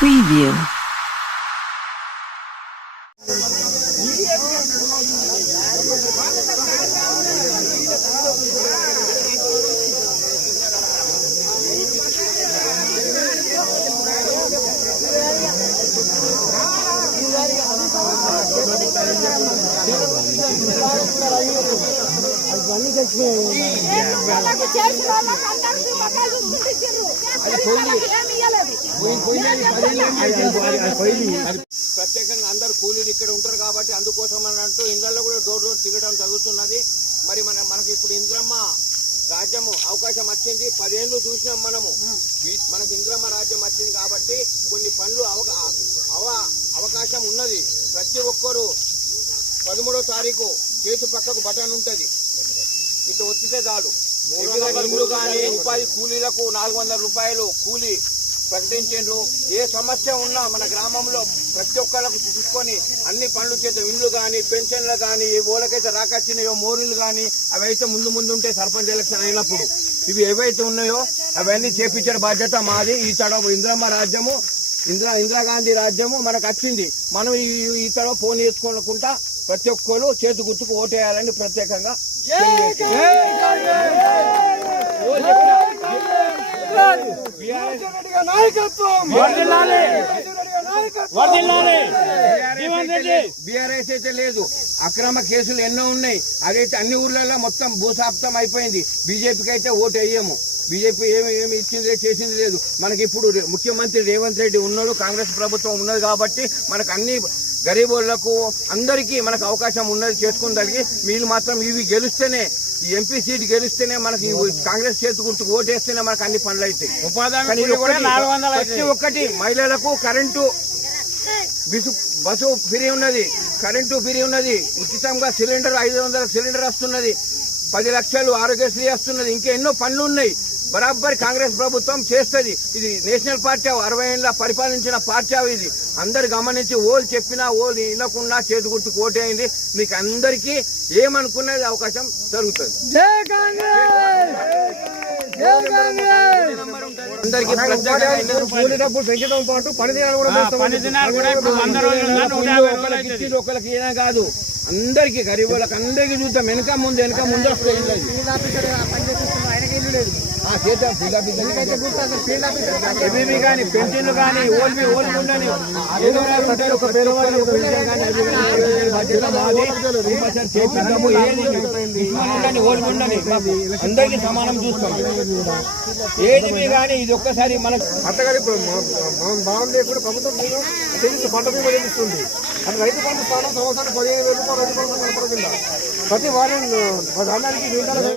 preview. ఇయ్యలేదు. ప్రత్యేకంగా అందరు కూలీలు ఇక్కడ ఉంటారు కాబట్టి అందుకోసం అని అంటూ ఇండ్లలో కూడా డోర్ డోర్ తిరగడం జరుగుతున్నది. మరి మన మనకి ఇప్పుడు ఇంద్రమ్మ రాజ్యము అవకాశం వచ్చింది. పదేళ్ళు చూసినాం మనము. మనకి ఇంద్రమ్మ రాజ్యం వచ్చింది కాబట్టి కొన్ని పనులు అవక- అవ అవకాశం ఉన్నది. ప్రతి ఒక్కరు పదమూడో తారీఖు చేతు పక్కకు బటన్ ఉంటది. ఇటు వచ్చితే చాలు. ఇల్లు కానీ ఉపాధి కూలీలకు నాలుగు వందల రూపాయలు కూలీ ప్రకటించారు ఏ సమస్య ఉన్నా మన గ్రామంలో ప్రతి ఒక్కరికి చూసుకొని అన్ని పనులు చేద్దాం. ఇండ్లు కానీ పెన్షన్లు కానీ ఏ ఊళ్ళకైతే రాకొచ్చినాయో మోరీలు కానీ అవి అయితే ముందు ముందు ఉంటే సర్పంచ్ ఎలక్షన్ అయినప్పుడు. ఇవి ఏవైతే ఉన్నాయో అవన్నీ చేపించే బాధ్యత మాది. ఈ తడవ ఇందిరమ్మ రాజ్యము ఇందిరా ఇందిరాగాంధీ రాజ్యము మనకు వచ్చింది మనం ఇతర ఫోన్ చేసుకోకుండా ప్రతి ఒక్కరు చేతి గుర్తుకు ఓటేయాలని ప్రత్యేకంగా బీఆర్ఎస్ అయితే లేదు. అక్రమ కేసులు ఎన్నో ఉన్నాయి. అదైతే అన్ని ఊర్లలో మొత్తం భూసాప్తం అయిపోయింది. బీజేపీకి అయితే ఓటు వేయము. బీజేపీ ఏమి ఏమి ఇచ్చింది లేదు, చేసింది లేదు. మనకి ఇప్పుడు ముఖ్యమంత్రి రేవంత్ రెడ్డి ఉన్నాడు కాంగ్రెస్ ప్రభుత్వం ఉన్నది కాబట్టి మనకు అన్ని గరీబోళ్ళకు అందరికీ మనకు అవకాశం ఉన్నది చేసుకుందలిగి వీళ్ళు మాత్రం ఇవి గెలిస్తేనే ఈ ఎంపీ సీట్ గెలిస్తేనే మనకి కాంగ్రెస్ చేతి గుర్తుకు ఓటేస్తేనే మనకు అన్ని పనులు అవుతాయి. ఒక్కటి మహిళలకు కరెంటు బిసు బస్సు ఫ్రీ ఉన్నది కరెంటు ఫ్రీ ఉన్నది ఉచితంగా సిలిండర్ ఐదు వందల సిలిండర్ వస్తున్నది పది లక్షలు ఆరోగ్యశ్రీ వస్తున్నది ఇంకా ఎన్నో పనులు ఉన్నాయి. బరాబర్ కాంగ్రెస్ ప్రభుత్వం చేస్తుంది. ఇది నేషనల్ పార్టీ అరవై ఏళ్ళ పరిపాలించిన పార్టీ ఇది. అందరు గమనించి ఓలు చెప్పినా ఓలు వినకుండా చేతి గుర్తుకు ఓటేయండి. మీకు అందరికీ ఏమనుకున్నది అవకాశం జరుగుతుంది పెంచడం పాటు పని దినాలు కూడా ఒకరికి కాదు. అందరికి గరీబులకు అందరికి చూద్దాం. వెనక ముందు వెనక ముందు వస్తాయి కానీ పెన్షన్లు కానీ ఉండని ఏదో ఒక కానీ చేపిద్దాము. ఏది ఉండని ఉండని అందరికీ సమానం చూస్తాం. ఏది కానీ ఇది ఒక్కసారి మనకు అత్తగారి ఇప్పుడు ప్రభుత్వం పంట బీమా చెల్లిస్తుంది అది రైతు పంట స్థానం సంవత్సరానికి పదిహేను వేల రూపాయలు రైతు పంట కింద ప్రతి వారం ధాన్యానికి